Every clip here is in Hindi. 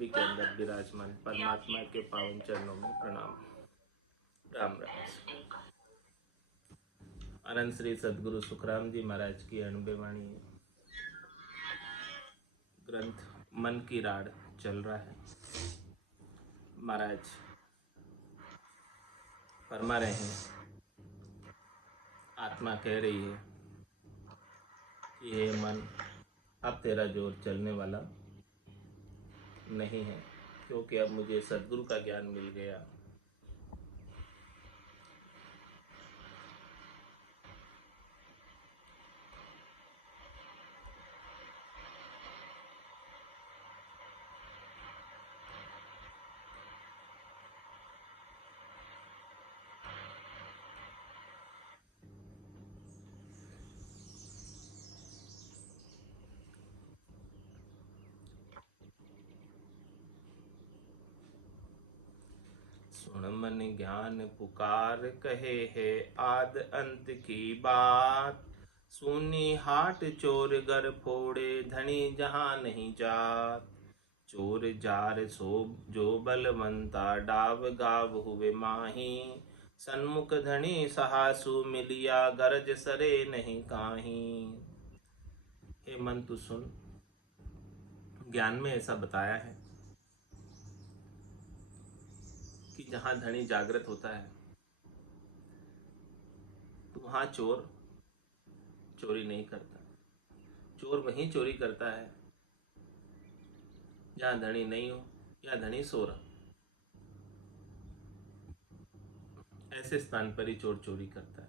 सभी के अंदर विराजमान परमात्मा के पावन चरणों में प्रणाम। राम राम। अनंत श्री सदगुरु सुखराम जी महाराज की अणुबे वाणी है। ग्रंथ मन की राड़ चल रहा है। महाराज फरमा रहे हैं, आत्मा कह रही है कि हे मन, अब तेरा जोर चलने वाला नहीं है, क्योंकि अब मुझे सद्गुरु का ज्ञान मिल गया। सुन मन ज्ञान पुकार कहे है आद अंत की बात। सुनी हाट चोर गर फोड़े धनी जहाँ नहीं जात। चोर जार सो जो बलवंता डाव गाव हुए माही। सन्मुख धनी सहासु मिलिया गरज सरे नहीं काहीं। हे मन तू सुन, ज्ञान में ऐसा बताया है कि जहां धनी जागृत होता है तो वहां चोर चोरी नहीं करता। चोर वहीं चोरी करता है जहां धनी नहीं हो या धनी सो रहा, ऐसे स्थान पर ही चोर चोरी करता है।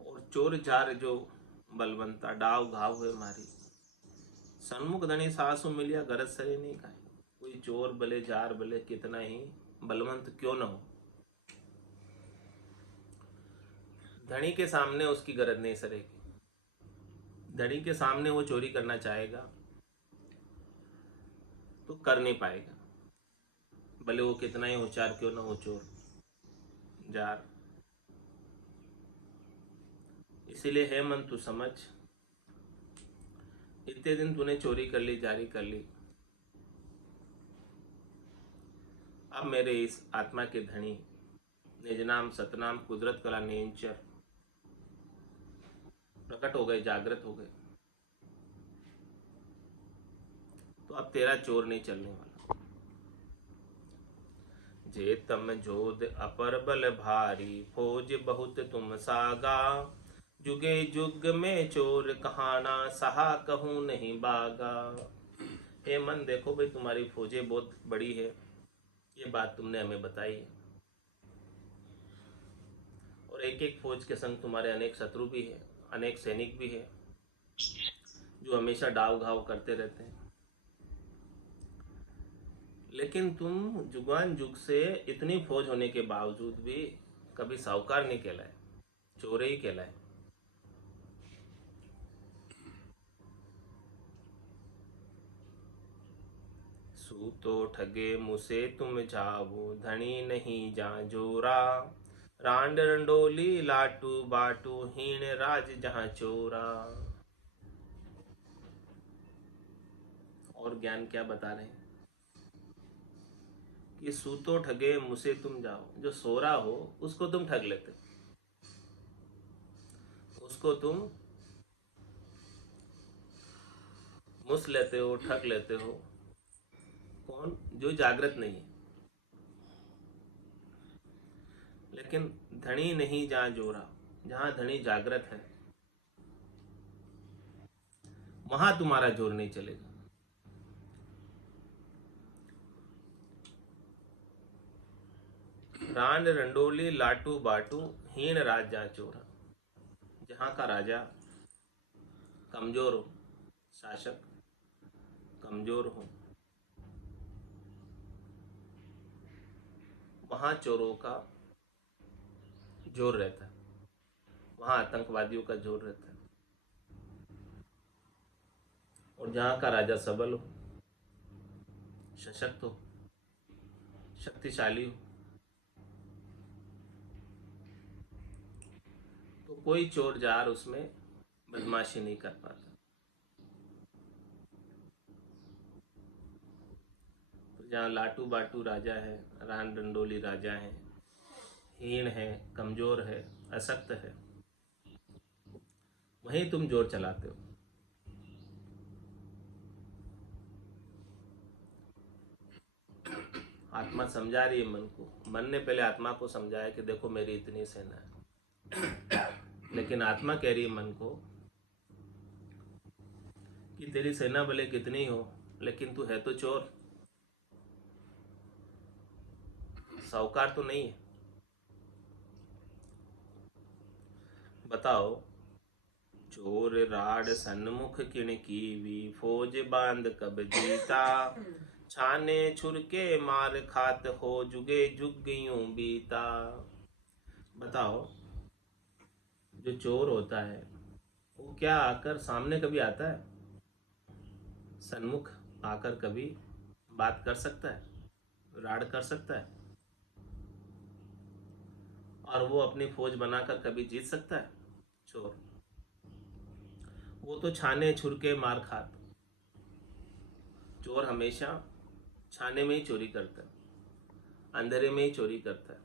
और चोर जार जो बलवंता डाव घाव हुए मारी। सन्मुख धनी सासु मिलिया गरज सरे नहीं खाए। कोई चोर भले जार भले कितना ही बलवंत क्यों न हो, धनी के सामने उसकी गरज नहीं सरेगी। धनी के सामने वो चोरी करना चाहेगा तो कर नहीं पाएगा, भले वो कितना ही होशियार क्यों ना हो चोर जार। इसीलिए है मन तू समझ, इतने दिन तूने चोरी कर ली, जारी कर ली, अब मेरे इस आत्मा के धनी निज नाम सतनाम कुदरत कला नेंचर प्रकट हो गए, जागृत हो गए, तो अब तेरा चोर नहीं चलने वाला। जे तम जोध अपर बल भारी, फौज बहुत तुम सागा। जुगे जुग में चोर कहाना, सहा कहूँ नहीं बागा। हे मन देखो भाई, तुम्हारी फौजें बहुत बड़ी है, ये बात तुमने हमें बताई है। और एक एक फौज के संग तुम्हारे अनेक शत्रु भी है, अनेक सैनिक भी है जो हमेशा डाव घाव करते रहते हैं। लेकिन तुम जुगान जुग से इतनी फौज होने के बावजूद भी कभी साहूकार नहीं कहलाए, चोर ही कहलाए। सूतो ठगे मुसे तुम जाओ, धनी नहीं जा जोरा। रांड रंडोली लाटू बाटू, हीण राज जहां चोरा। और ज्ञान क्या बता रहे हैं कि सूतो ठगे मुसे तुम जाओ, जो सो रहा हो उसको तुम ठग लेते, उसको तुम मुस लेते हो, ठग लेते हो। कौन? जो जागृत नहीं है। लेकिन धनी नहीं जहां जोरा, जहां धनी जागृत है वहां तुम्हारा जोर नहीं चलेगा। रांड रंडोली लाटू बाटू, हीन राज जहां चोरा। जहां का राजा कमजोर हो, शासक कमजोर हो, वहां चोरों का जोर रहता है, वहां आतंकवादियों का जोर रहता है। और जहां का राजा सबल हो, सशक्त हो, शक्तिशाली हो, तो कोई चोर जार उसमें बदमाशी नहीं कर पाता। जहाँ लाटू बाटू राजा है, रान डंडोली राजा है, हीन है, कमज़ोर है, अशक्त है, वहीं तुम जोर चलाते हो। आत्मा समझा रही है मन को। मन ने पहले आत्मा को समझाया कि देखो मेरी इतनी सेना है, लेकिन आत्मा कह रही है मन को कि तेरी सेना भले कितनी हो, लेकिन तू है तो चोर, साहूकार तो नहीं है। बताओ, चोर राड सन्मुख किण कीवी, फौज बांध कब जीता, छाने छुर के मार खात हो, जुगे जुग यूं बीता। बताओ, जो चोर होता है वो क्या आकर सामने कभी आता है? सन्मुख आकर कभी बात कर सकता है? राड़ कर सकता है? और वो अपनी फौज बनाकर कभी जीत सकता है? चोर वो तो छाने छुर के मार खात। चोर हमेशा छाने में ही चोरी करता है, अंधेरे में ही चोरी करता है,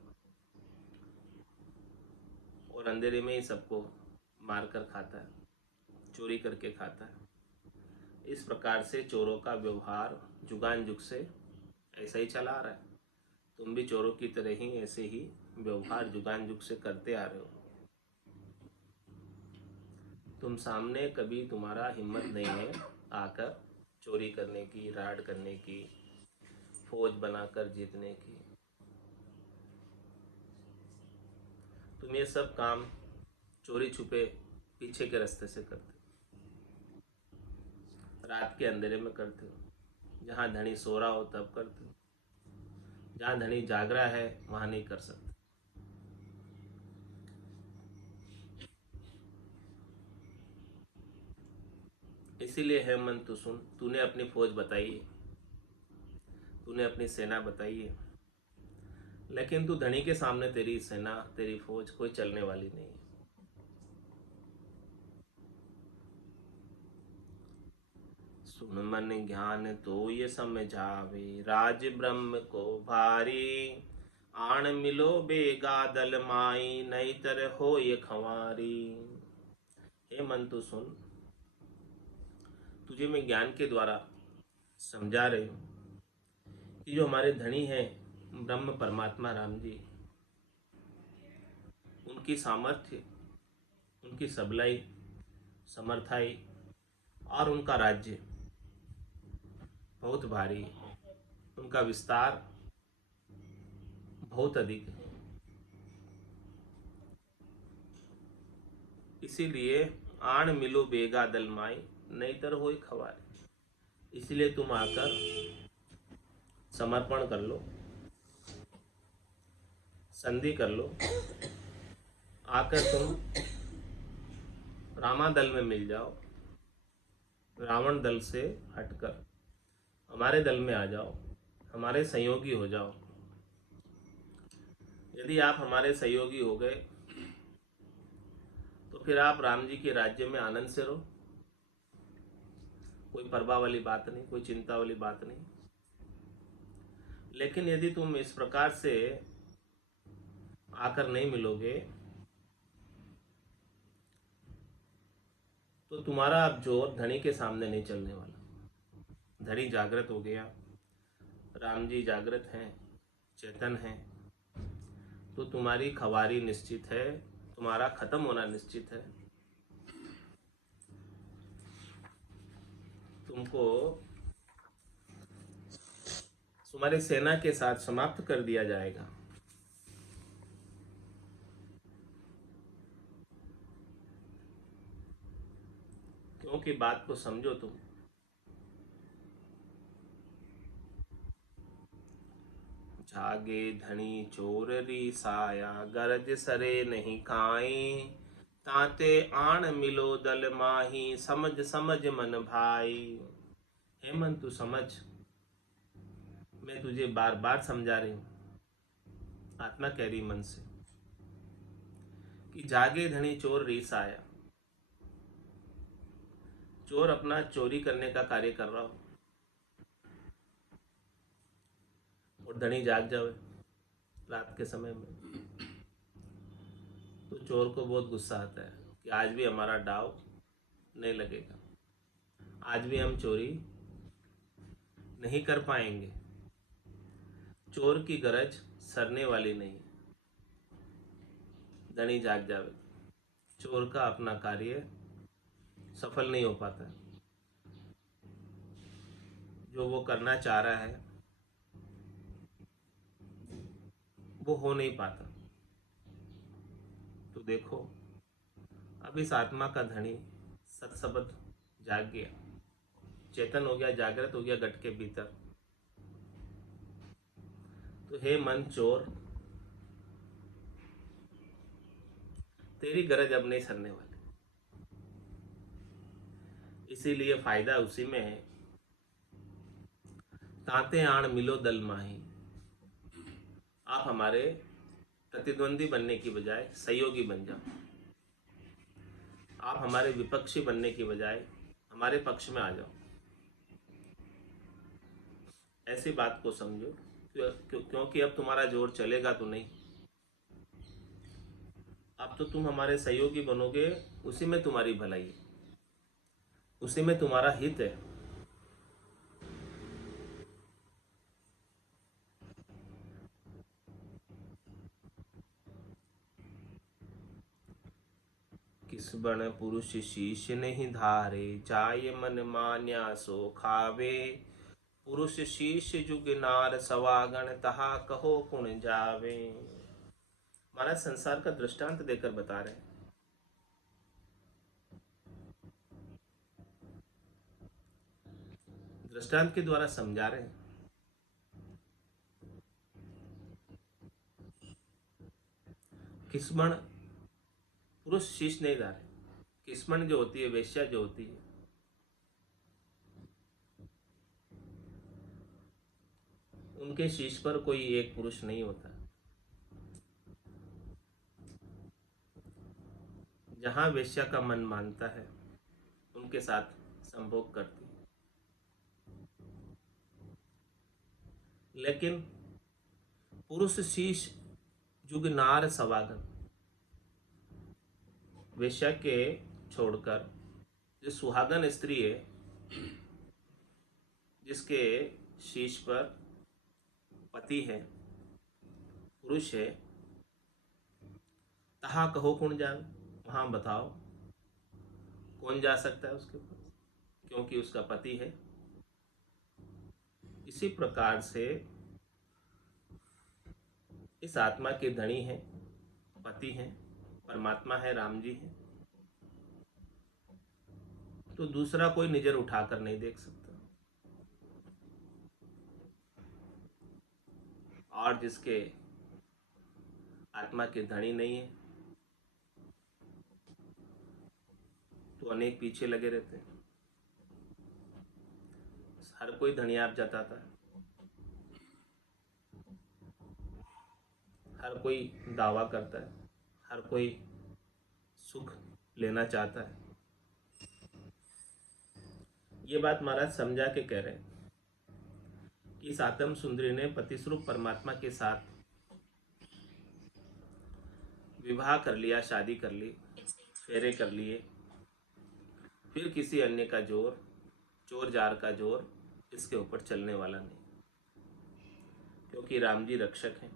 और अंधेरे में ही सबको मार कर खाता है, चोरी करके खाता है। इस प्रकार से चोरों का व्यवहार जुगान जुग से ऐसा ही चला आ रहा है। तुम भी चोरों की तरह ही ऐसे ही व्यवहार जुगान जुग से करते आ रहे हो। तुम सामने कभी तुम्हारा हिम्मत नहीं है आकर चोरी करने की, राड करने की, फौज बनाकर जीतने की। तुम ये सब काम चोरी छुपे पीछे के रास्ते से करते हो, रात के अंधेरे में करते हो, जहाँ धनी सो रहा हो तब करते हो, जहाँ धनी जाग रहा है वहाँ नहीं कर सकते। इसीलिए है मन तू सुन, तूने अपनी फौज बताई है, तूने अपनी सेना बताई है, लेकिन तू धनी के सामने तेरी सेना, तेरी फौज कोई चलने वाली नहीं है। सुन मन ज्ञान तो ये समझावे, राज ब्रह्म को भारी, आण मिलो बेगा दल माई, नहीं तर हो ये खंवारी। हे मन तू सुन, तुझे मैं ज्ञान के द्वारा समझा रही हूँ कि जो हमारे धनी हैं ब्रह्म परमात्मा राम जी, उनकी सामर्थ्य, उनकी सबलाई, समर्थाई और उनका राज्य बहुत भारी है, उनका विस्तार बहुत अधिक है। इसीलिए आण मिलो बेगा दलमाई, नहीं तर हो खवारी। इसलिए तुम आकर समर्पण कर लो, संधि कर लो, आकर तुम रामा दल में मिल जाओ, रावण दल से हटकर हमारे दल में आ जाओ, हमारे सहयोगी हो जाओ। यदि आप हमारे सहयोगी हो गए तो फिर आप राम जी के राज्य में आनंद से रहो, कोई परवाह वाली बात नहीं, कोई चिंता वाली बात नहीं। लेकिन यदि तुम इस प्रकार से आकर नहीं मिलोगे तो तुम्हारा अब जोर धनी के सामने नहीं चलने वाला। धनी जागृत हो गया, राम जी जागृत हैं, चेतन हैं, तो तुम्हारी खवारी निश्चित है, तुम्हारा खत्म होना निश्चित है। तुमको तुम्हारी सेना के साथ समाप्त कर दिया जाएगा। क्योंकि बात को समझो तुम। जागे धनी चोर री साया, गरज सरे नहीं खाई, ताते आण मिलो दल माही, समझ समझ मन भाई। हे मन तू समझ, मैं तुझे बार बार समझा रही हूँ। आत्मा कह रही मन से कि जागे धनी चोर रीस आया। चोर अपना चोरी करने का कार्य कर रहा हो, और धनी जाग जावे रात के समय में, तो चोर को बहुत गुस्सा आता है कि आज भी हमारा डाव नहीं लगेगा, आज भी हम चोरी नहीं कर पाएंगे। चोर की गरज सरने वाली नहीं। धनी जाग जावे, चोर का अपना कार्य सफल नहीं हो पाता। जो वो करना चाह रहा है वो हो नहीं पाता। तो देखो, अब इस आत्मा का धनी सतसबद जाग गया, चेतन हो गया, जागृत हो गया गट के भीतर। तो हे मन चोर, तेरी गरज अब नहीं सरने वाली। इसीलिए फायदा उसी में है, तांते आण मिलो दल माही। आप हमारे प्रतिद्वंदी बनने की बजाय सहयोगी बन जाओ। आप हमारे विपक्षी बनने की बजाय हमारे पक्ष में आ जाओ। ऐसी बात को समझो, क्योंकि अब तुम्हारा जोर चलेगा तो नहीं, अब तो तुम हमारे सहयोगी बनोगे। उसी में तुम्हारी भलाई है, उसी में तुम्हारा हित है। किस बण पुरुष शीश नहीं धारे, जाय मन मान्या सो खावे। पुरुष शीश जुग नार सवागण, तहा कहो कुण जावे। महाराज संसार का दृष्टांत देकर बता रहे हैं। दृष्टांत के द्वारा समझा रहे हैं। किस्मण पुरुष शीश नहीं धारे। किस्मण जो होती है, वेश्या जो होती है, उनके शीश पर कोई एक पुरुष नहीं होता। जहां वेश्या का मन मानता है उनके साथ संभोग करती है। लेकिन पुरुष शीश जुग नार सवागन, वेश्या के छोड़कर जो सुहागन स्त्री है, जिसके शीश पर पति है, पुरुष है, तहा कहो कौन जावे, वहां बताओ कौन जा सकता है उसके पास, क्योंकि उसका पति है। इसी प्रकार से इस आत्मा के धनी है, पति है, परमात्मा है, राम जी है। तो दूसरा कोई नजर उठाकर नहीं देख सकता। और जिसके आत्मा के धनी नहीं है तो अनेक पीछे लगे रहते हैं। हर कोई धनियार जताता है, हर कोई दावा करता है, हर कोई सुख लेना चाहता है। ये बात महाराज समझा के कह रहे हैं कि इस आत्म सुंदरी ने पति स्वरूप परमात्मा के साथ विवाह कर लिया, शादी कर ली, फेरे कर लिए। फिर किसी अन्य का जोर, चोर जार का जोर इसके ऊपर चलने वाला नहीं, क्योंकि राम जी रक्षक हैं।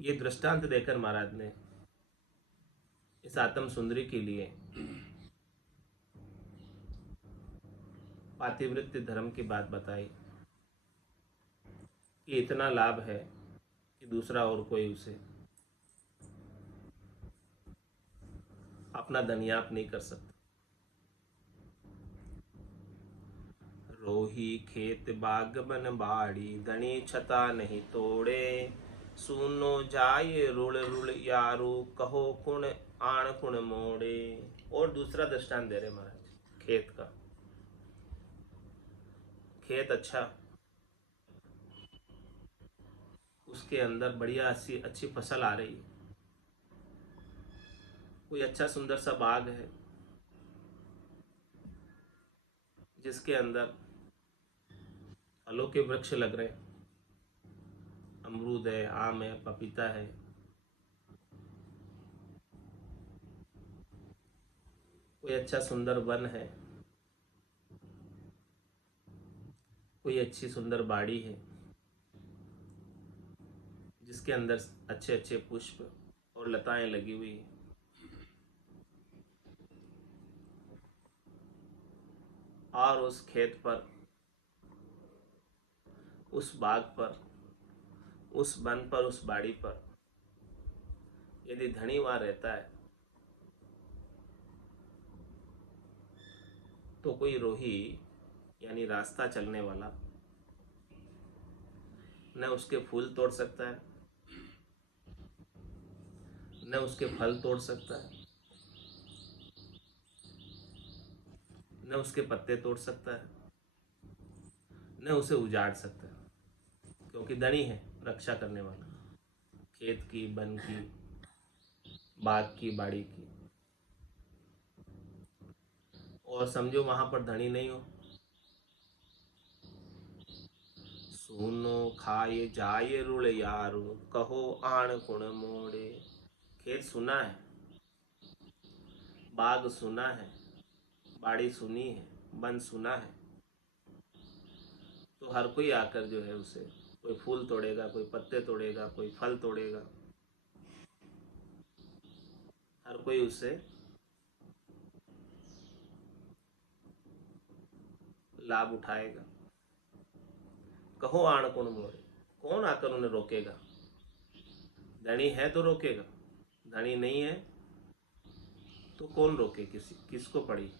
ये दृष्टांत देकर महाराज ने इस आत्म सुंदरी के लिए पातिव्रत्य धर्म की बात बताई कि इतना लाभ है कि दूसरा और कोई उसे अपना धनियाप नहीं कर सकता। रोही खेत बाग बन बाड़ी, धनी छता नहीं तोड़े। सुनो जाय रुल रुल यारू, कहो कुण आण कुण मोड़े। और दूसरा दृष्टांत दे रहे महाराज खेत का। खेत अच्छा, उसके अंदर बढ़िया अच्छी फसल आ रही है, कोई अच्छा सुंदर सा बाग है जिसके अंदर फलों के वृक्ष लग रहे हैं, अमरूद है, आम है, पपीता है। कोई अच्छा सुंदर वन है, कोई अच्छी सुंदर बाड़ी है जिसके अंदर अच्छे अच्छे पुष्प और लताएं लगी हुई है। और उस खेत पर, उस बाग पर, उस वन पर, उस बाड़ी पर यदि धनी वहां रहता है तो कोई रोही यानी रास्ता चलने वाला न उसके फूल तोड़ सकता है, न उसके फल तोड़ सकता है, न उसके पत्ते तोड़ सकता है, न उसे उजाड़ सकता है, क्योंकि धनी है रक्षा करने वाला, खेत की, वन की, बाग की, बाड़ी की। और समझो वहां पर धनी नहीं हो, सुनो खाए जाए रुल यारो, कहो आण कुण मोड़े। खेत सुना है, बाग सुना है, बाड़ी सुनी है, वन सुना है, तो हर कोई आकर जो है उसे कोई फूल तोड़ेगा, कोई पत्ते तोड़ेगा, कोई फल तोड़ेगा, हर कोई उससे लाभ उठाएगा। कहो आण कौन मोड़े, कौन आकर उन्हें रोकेगा? धनी है तो रोकेगा, धनी नहीं है तो कौन रोके? किसको पड़ी?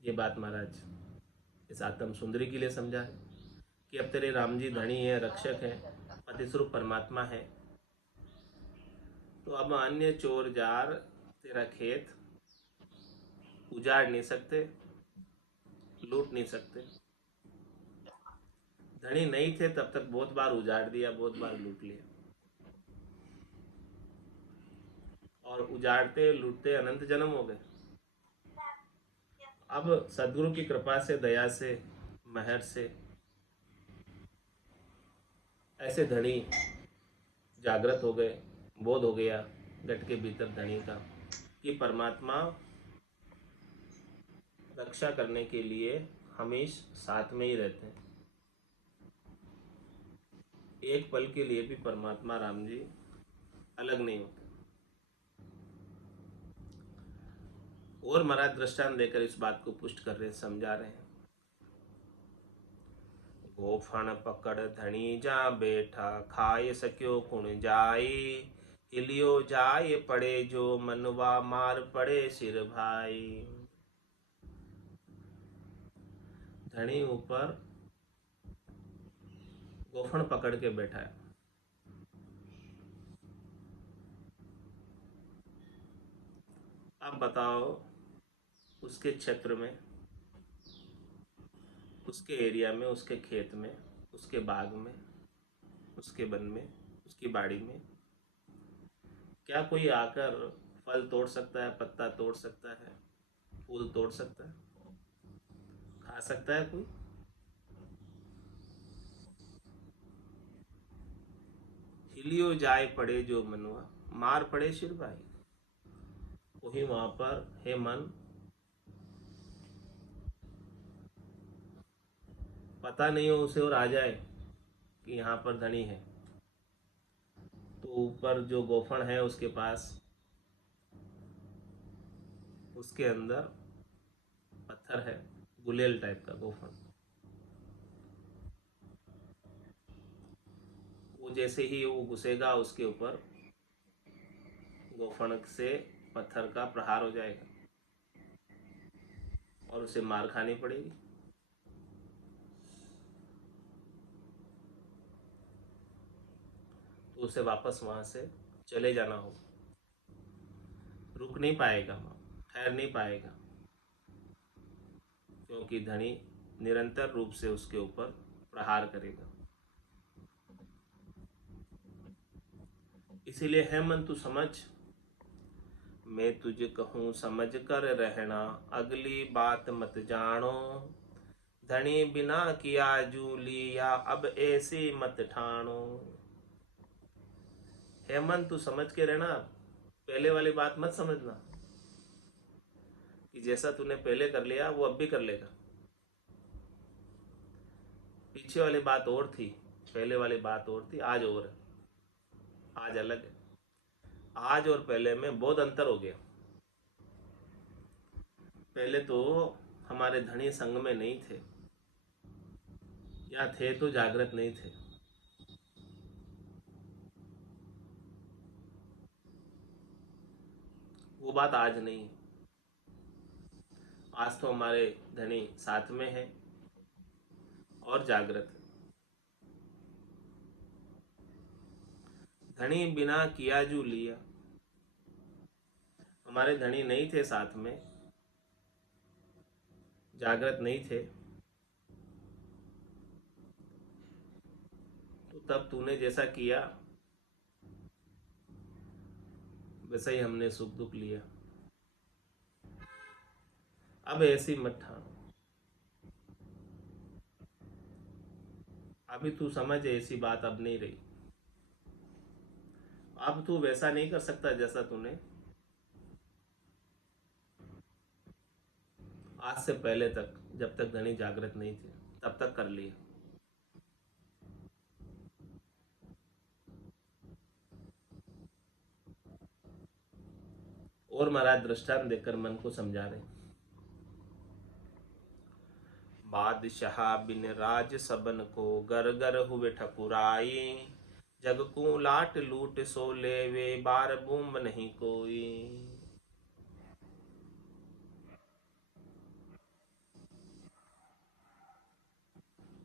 ये बात महाराज इस आत्म सुंदरी के लिए समझा है कि अब तेरे राम जी धनी है, रक्षक है, पति स्वरूप परमात्मा है, तो अब अन्य चोर जार तेरा खेत उजाड़ नहीं सकते, लूट नहीं सकते। धनी नहीं थे तब तक बहुत बार उजाड़ दिया, बहुत बार लूट लिया, और उजाड़ते लूटते अनंत जन्म हो गए। अब सदगुरु की कृपा से, दया से, मेहर से ऐसे धनी जागृत हो गए, बोध हो गया घट के भीतर धनी का कि परमात्मा रक्षा करने के लिए हमेशा साथ में ही रहते हैं। एक पल के लिए भी परमात्मा राम जी अलग नहीं होते। और महाराज दृष्टांत देकर इस बात को पुष्ट कर रहे, समझा रहे हैं। गोफण पकड़ धनी जा बैठा, खाए सक्यो कुण जाई, हिलियो जाए पड़े जो मनवा, मार पड़े सिर भाई। धनी ऊपर गोफण पकड़ के बैठा है, अब बताओ उसके क्षेत्र में, उसके एरिया में, उसके खेत में, उसके बाग में, उसके वन में, उसकी बाड़ी में क्या कोई आकर फल तोड़ सकता है, पत्ता तोड़ सकता है, फूल तोड़ सकता है, खा सकता है कोई? हिलियो जाए पड़े जो मनवा, मार पड़े सिर भाई। वही वहां पर, हे मन, पता नहीं हो उसे और आ जाए कि यहाँ पर धनी है, तो ऊपर जो गोफण है उसके पास, उसके अंदर पत्थर है, गुलेल टाइप का गोफण। वो जैसे ही वो घुसेगा उसके ऊपर, गोफण से पत्थर का प्रहार हो जाएगा और उसे मार खानी पड़ेगी। तो उसे वापस वहां से चले जाना होगा, रुक नहीं पाएगा, ठहर नहीं पाएगा, क्योंकि धनी निरंतर रूप से उसके ऊपर प्रहार करेगा। इसीलिए है मन तू समझ, मैं तुझे कहूँ समझ कर रहना, अगली बात मत जानो। धनी बिना किया जू लिया, अब ऐसी मत ठानो। हेमंत तू समझ के रहना, पहले वाली बात मत समझना कि जैसा तूने पहले कर लिया वो अब भी कर लेगा। पीछे वाली बात और थी, पहले वाली बात और थी, आज और है, आज अलग है। आज और पहले में बहुत अंतर हो गया। पहले तो हमारे धनी संग में नहीं थे, या थे तो जागृत नहीं थे। वो बात आज नहीं है। आज तो हमारे धनी साथ में है और जागृत है। धनी बिना किया जू लिया, हमारे धनी नहीं थे साथ में, जागृत नहीं थे, तो तब तूने जैसा किया वैसा ही हमने सुख दुख लिया। अब ऐसी मत ठानो। अभी तू समझ, ऐसी बात अब नहीं रही। अब तू वैसा नहीं कर सकता जैसा तूने आज से पहले तक, जब तक धनी जागृत नहीं थे तब तक कर लिया। और महाराज दृष्टांत देकर मन को समझा रहे। बादशाह बिन राज सबन को, गर गर हुए ठकुराई। जग को लाट लूट सो लेवे, बार बूम नहीं कोई।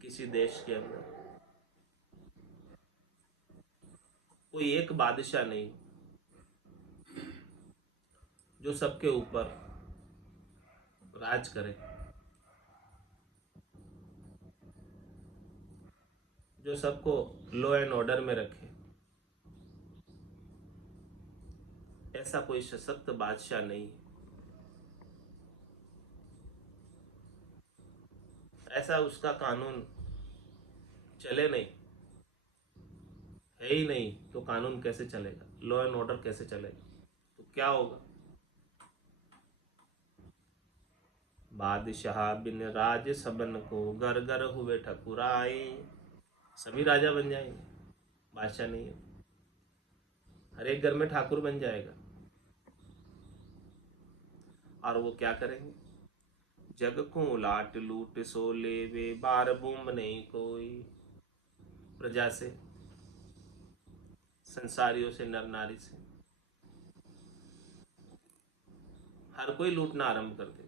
किसी देश के अंदर कोई एक बादशाह नहीं जो सबके ऊपर राज करे, जो सबको लॉ एंड ऑर्डर में रखे। ऐसा कोई सशक्त बादशाह नहीं, ऐसा उसका कानून चले नहीं, है ही नहीं, तो कानून कैसे चलेगा, लॉ एंड ऑर्डर कैसे चलेगा, तो क्या होगा। बादशाह बिन राज सबन को, गर गर हुए ठकुराई। सभी राजा बन जाएंगे, बादशाह नहीं है, हर एक घर में ठाकुर बन जाएगा। और वो क्या करेंगे, जग को लाट लूट सो लेवे, बार बूम नहीं कोई। प्रजा से, संसारियों से, नर नारी से हर कोई लूटना आरंभ कर दे।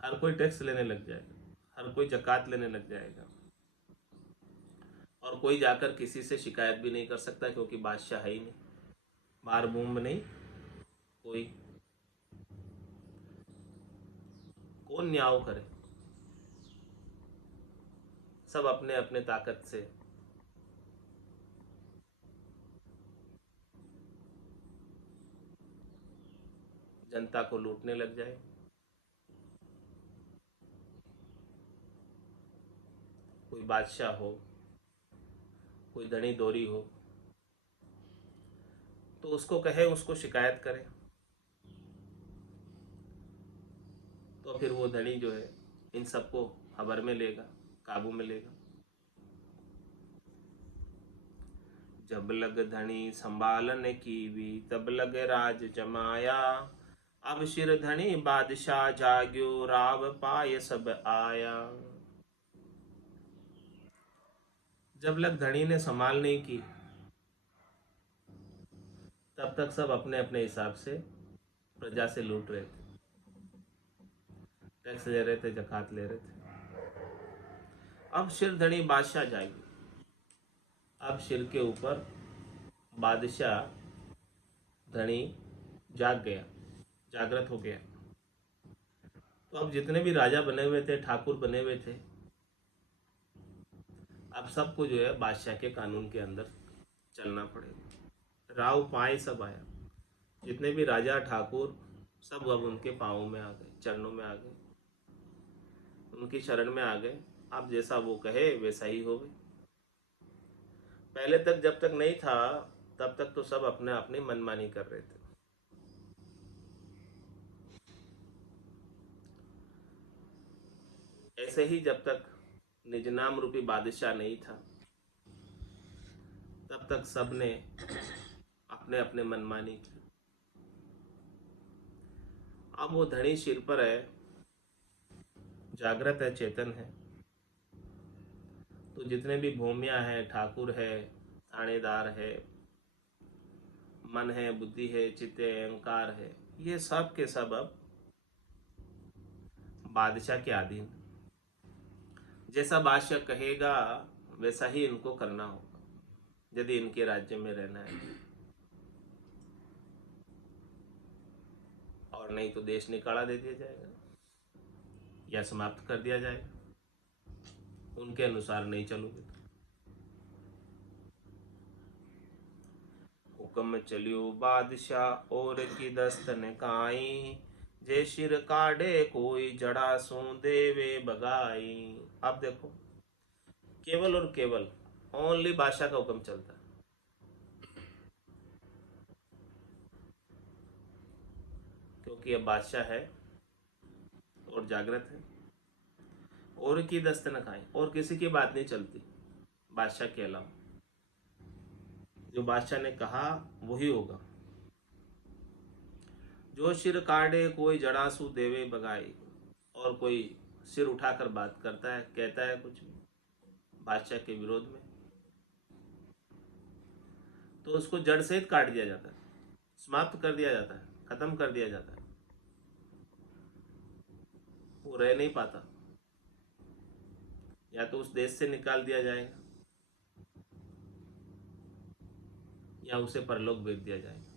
हर कोई टैक्स लेने लग जाएगा, हर कोई जकात लेने लग जाएगा, और कोई जाकर किसी से शिकायत भी नहीं कर सकता क्योंकि बादशाह है ही नहीं, बार बूम नहीं कोई। कौन न्याय करे, सब अपने अपने ताकत से जनता को लूटने लग जाए। कोई बादशाह हो, कोई धनी दोरी हो, तो उसको कहे, उसको शिकायत करे, तो फिर वो धनी जो है इन सबको खबर में लेगा, काबू में लेगा। जब लग धनी संभालन की भी, तब लग राज जमाया। अब शिर धनी बादशाह जाग्यो, राव पाय सब आया। जब लग धनी ने संभाल नहीं की, तब तक सब अपने अपने हिसाब से प्रजा से लूट रहे थे, टैक्स ले रहे थे, जकात ले रहे थे। अब शिर धनी बादशाह जाएगी, अब शिर के ऊपर बादशाह धनी जाग गया, जागृत हो गया। तो अब जितने भी राजा बने हुए थे, ठाकुर बने हुए थे, अब सबको जो है बादशाह के कानून के अंदर चलना पड़ेगा, राव पाए सब आया। जितने भी राजा ठाकुर सब अब उनके पाँवों में आ गए, चरणों में आ गए, उनकी शरण में आ गए। अब जैसा वो कहे वैसा ही हो गए। पहले तक जब तक नहीं था तब तक तो सब अपने अपनी मनमानी कर रहे थे। ऐसे ही जब तक निज नाम रूपी बादशाह नहीं था तब तक सबने अपने अपने मनमानी की। अब वो धनी सिर पर है, जागृत है, चेतन है, तो जितने भी भूमिया हैं, ठाकुर है, थानेदार है, मन है, बुद्धि है, चित्त है, अहंकार है, ये सब के सब अब बादशाह के अधीन। जैसा बादशाह कहेगा वैसा ही इनको करना होगा यदि इनके राज्य में रहना है, और नहीं तो देश निकाला दे दिया जाएगा या समाप्त कर दिया जाएगा उनके अनुसार नहीं चलोगे तो। हुक्म चलियो बादशाह और की दस्तन काई, जे सिर काढ़े कोई जड़ा सो देवे बगाई। अब देखो, केवल और केवल ओनली बादशाह का हुक्म चलता है, क्योंकि अब बादशाह है और जागृत है। और की दस्तन खाई, और किसी की बात नहीं चलती बादशाह के अलावा। जो बादशाह ने कहा वही होगा। जो सिर काटे कोई जड़ासू देवे बगाई, और कोई सिर उठाकर बात करता है, कहता है कुछ भी बादशाह के विरोध में, तो उसको जड़ सहित काट दिया जाता है, समाप्त कर दिया जाता है, खत्म कर दिया जाता है। वो रह नहीं पाता, या तो उस देश से निकाल दिया जाएगा या उसे परलोक भेज दिया जाएगा।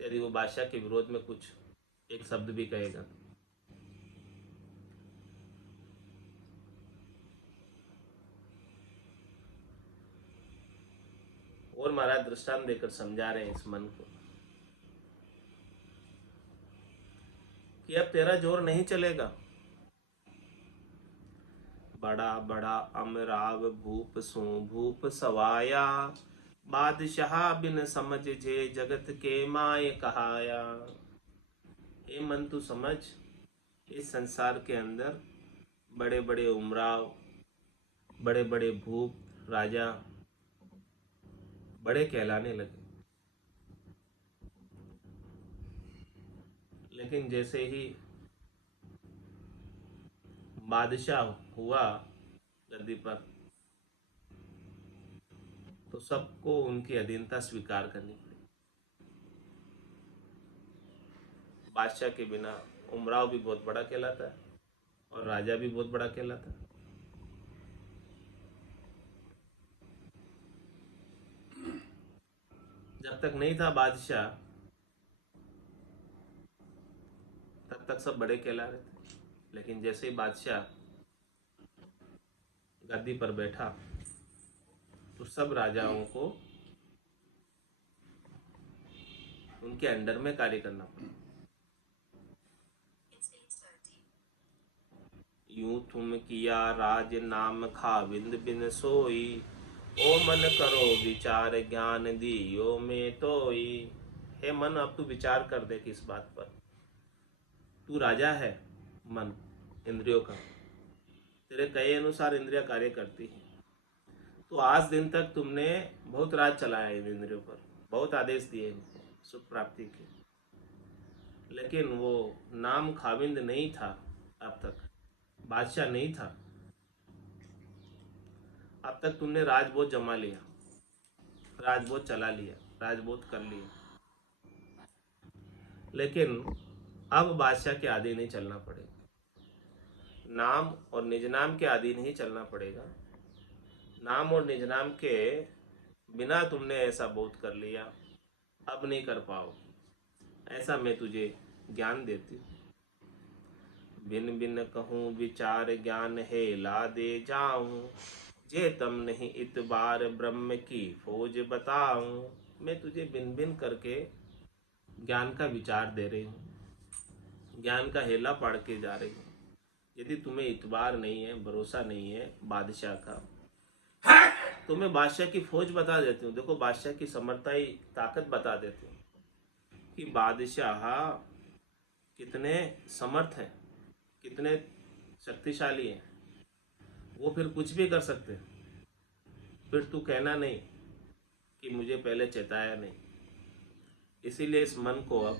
यदि वो बादशाह के विरोध में कुछ एक शब्द भी कहेगा। और महाराज दृष्टांत देकर समझा रहे हैं इस मन को कि अब तेरा जोर नहीं चलेगा। बड़ा बड़ा अमराव भूप सो भूप सवाया, बादशाह बिन समझ जे जगत के माय कहाया। ये मन तू समझ, इस संसार के अंदर बड़े बड़े उमराव, बड़े बड़े भूप राजा बड़े कहलाने लगे, लेकिन जैसे ही बादशाह हुआ गद्दी पर तो सबको उनकी अधीनता स्वीकार करनी पड़ी। बादशाह के बिना उमराव भी बहुत बड़ा कहलाता है और राजा भी बहुत बड़ा कहलाता है। जब तक नहीं था बादशाह तब तक सब बड़े कहला रहे थे, लेकिन जैसे ही बादशाह गद्दी पर बैठा तो सब राजाओं को उनके अंडर में कार्य करना पड़ा। यूं तुम किया राज नाम खाविंद बिन सोई, ओ मन करो विचार ज्ञान दियो में तोई। हे मन, अब तू विचार कर दे किस बात पर। तू राजा है मन, इंद्रियों का, तेरे कहे अनुसार इंद्रियां कार्य करती है। तो आज दिन तक तुमने बहुत राज चलाया इन इंद्रियों पर, बहुत आदेश दिए इनको सुख प्राप्ति के, लेकिन वो नाम खाविंद नहीं था, अब तक बादशाह नहीं था। अब तक तुमने राजभोज जमा लिया, राजभोज चला लिया, राजभोज कर लिया, लेकिन अब बादशाह के अधीन नहीं चलना पड़ेगा, नाम और निज नाम के अधीन ही चलना पड़ेगा। नाम और निज नाम के बिना तुमने ऐसा बोध कर लिया, अब नहीं कर पाओगे, ऐसा मैं तुझे ज्ञान देती हूँ। बिन बिन कहूँ विचार ज्ञान है ला दे जाऊं, जे तम नहीं इतबार ब्रह्म की फौज बताऊं। मैं तुझे भिन्न भिन्न करके ज्ञान का विचार दे रही हूँ, ज्ञान का हेला पढ़ के जा रही हूँ। यदि तुम्हें इतबार नहीं है, भरोसा नहीं है बादशाह का, तो मैं बादशाह की फौज बता देती हूँ। देखो बादशाह की समर्थता ही ताकत बता देती हूँ कि बादशाह कितने समर्थ हैं, कितने शक्तिशाली हैं। वो फिर कुछ भी कर सकते हैं। फिर तू कहना नहीं कि मुझे पहले चेताया नहीं। इसीलिए इस मन को अब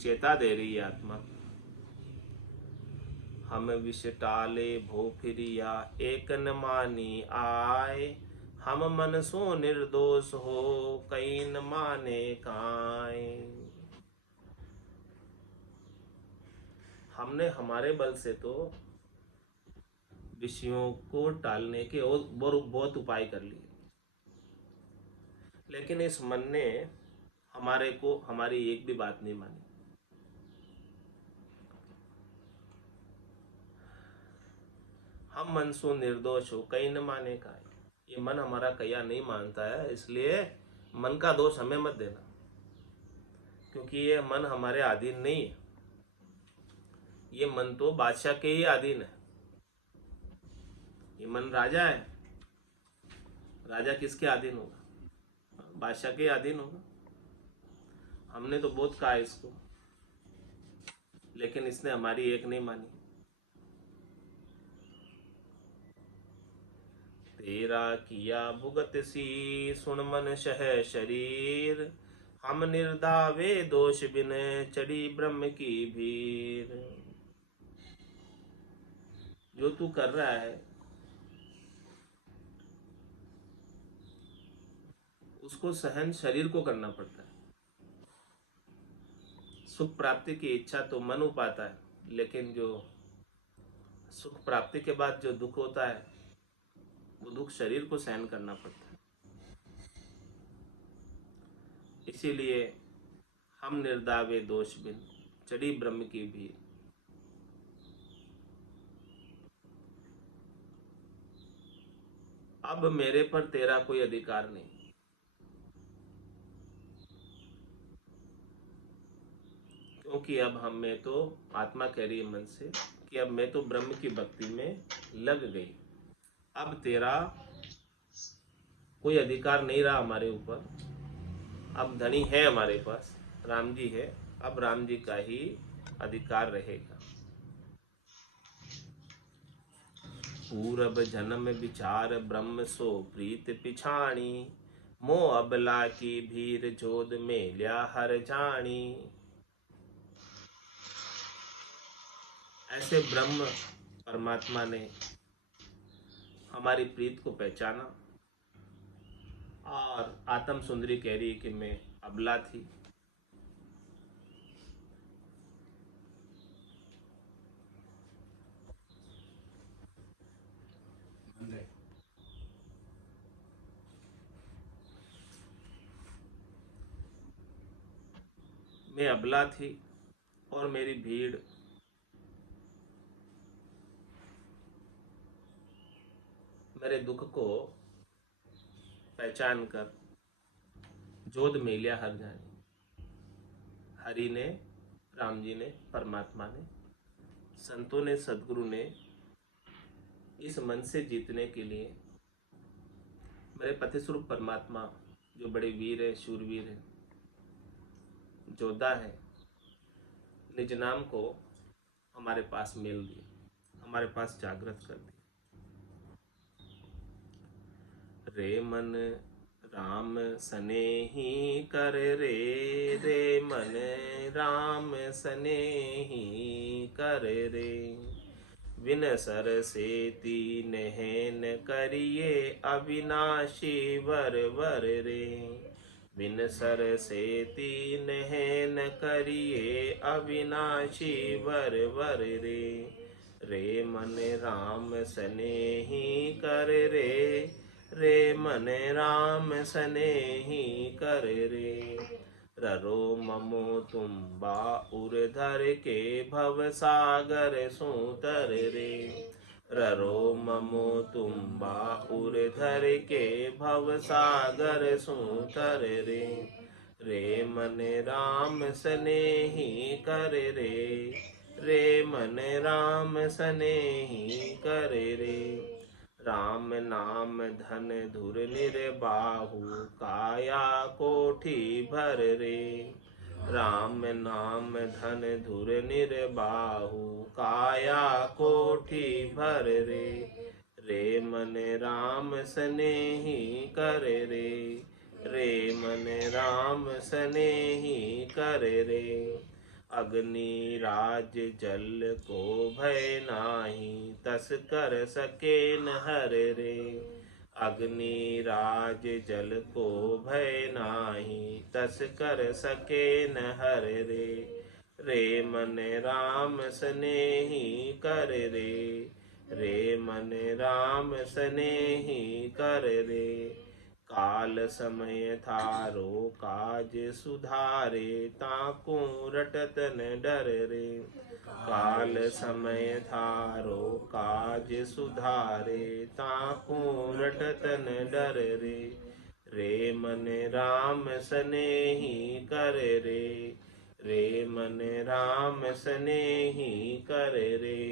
चेता दे रही है आत्मा। हम विष टाले भो फिरिया एक न मानी आए। हम मन सो निर्दोष हो कई न माने काए। हमने हमारे बल से तो विषयों को टालने के और बहुत उपाय कर लिए, लेकिन इस मन ने हमारी एक भी बात नहीं मानी। हम मन सो निर्दोष हो कहीं न माने का। ये मन हमारा कया नहीं मानता है, इसलिए मन का दोष हमें मत देना, क्योंकि ये मन हमारे अधीन नहीं है। ये मन तो बादशाह के ही अधीन है। ये मन राजा है। राजा किसके अधीन होगा? बादशाह के अधीन होगा। हमने तो बहुत कहा इसको, लेकिन इसने हमारी एक नहीं मानी। तेरा किया भुगत सी सुन मन सह शरीर। हम निर्दावे दोष बिन चढ़ी ब्रह्म की भीर। जो तू कर रहा है उसको सहन शरीर को करना पड़ता है। सुख प्राप्ति की इच्छा तो मन उपाता है, लेकिन जो सुख प्राप्ति के बाद जो दुख होता है वो दुख शरीर को सहन करना पड़ता है। इसीलिए हम निर्दावे दोष बिन चढ़ी ब्रह्म की भीर। अब मेरे पर तेरा कोई अधिकार नहीं, क्योंकि अब हमें तो आत्मा कह रही है मन से कि अब मैं तो ब्रह्म की भक्ति में लग गई। अब तेरा कोई अधिकार नहीं रहा हमारे ऊपर। अब धनी है हमारे पास, राम जी है। अब राम जी का ही अधिकार रहेगा। पूरब जन्म विचार ब्रह्म सो प्रीत पिछाणी। मोह अबला की भीर जोध में लिया हर जानी। ऐसे ब्रह्म परमात्मा ने हमारी प्रीत को पहचाना, और आत्म सुंदरी कह रही कि मैं अबला थी। मैं अबला थी और मेरी भीड़ मेरे दुख को पहचान कर जोध में लिया हर जानी। हरि ने, राम जी ने, परमात्मा ने, संतों ने, सदगुरु ने इस मन से जीतने के लिए मेरे पति स्वरूप परमात्मा जो बड़े वीर है, शूरवीर है, जोधा है, निज नाम को हमारे पास मेल दिया, हमारे पास जागृत कर दिया। रे मन राम सनेही कर रे, रे मन राम सनेही कर रे। विन सर से तीन नहन करिए, अविनाशी वर वर रे। बिन सर से तीन नहन करिए, अविनाशी वर वर रे। रे मन राम सनेही कर रे, रे मन राम सनेही कर रे। ररो ममो तुम बाउर धर के, भव सागर सूतर रे। ररो ममो तुम बाहुर धर के भव सागर सूतर रे। रे मन राम सनेही कर रे, रे मन राम सनेही कर रे। राम नाम धन धुर निर्बाहु, काया कोठी भर रे। राम नाम धन धुर निर्बाहु, काया कोठी भर रे। रे मन राम सनेही कर रे, रे मन राम सनेही कर रे। अग्नि राज जल को भय नाही, तस कर सके न हर रे। अग्नि राज जल को भय नाही, तस कर सके न हर रे। रे मन राम सनेही कर रे, रे मन राम सनेही कर रे। काल समय थारो काज सुधारे, ताकू रटत न डर रे। काल समय थारो काज सुधारे, ताकू रटत न डर रे। रे मन राम सनेही कर रे, रे मन राम सनेही कर रे।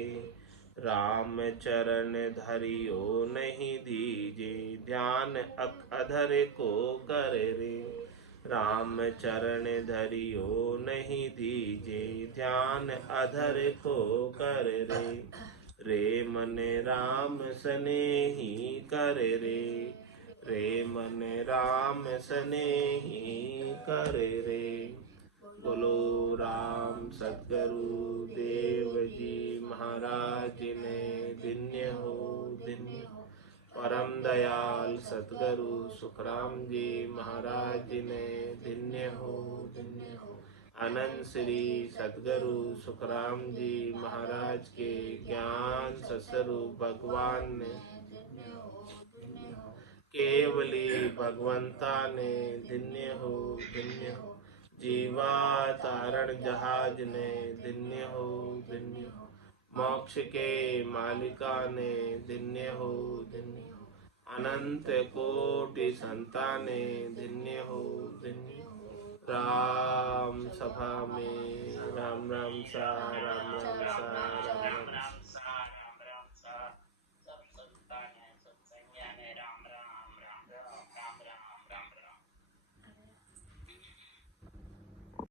राम चरण धरियो नहीं दीजे, ध्यान अधर को कर रे। राम चरण धरियो नहीं दीजे, ध्यान अधर को कर रे। रे मन राम सनेही कर रे, रे मन राम सनेही कर रे। बोलो राम सद्गुरु देव जी महाराज ने धन्य हो, धन्य हो। परम दयाल सद्गुरु सुखराम जी महाराज ने धन्य हो, धन्य हो। अनंत श्री सद्गुरु सुखराम जी महाराज के ज्ञान सस्वरूप भगवान ने, केवली भगवंता ने धन्य हो, धन्य हो। जीवा तारण जहाज ने धन्य हो, धन्य हो। मोक्ष के मालिका ने धन्य हो, धन्य हो। अनंत कोटि संताने धन्य हो, धन्य हो। राम सभा में राम राम सा, राम राम सा, राम राम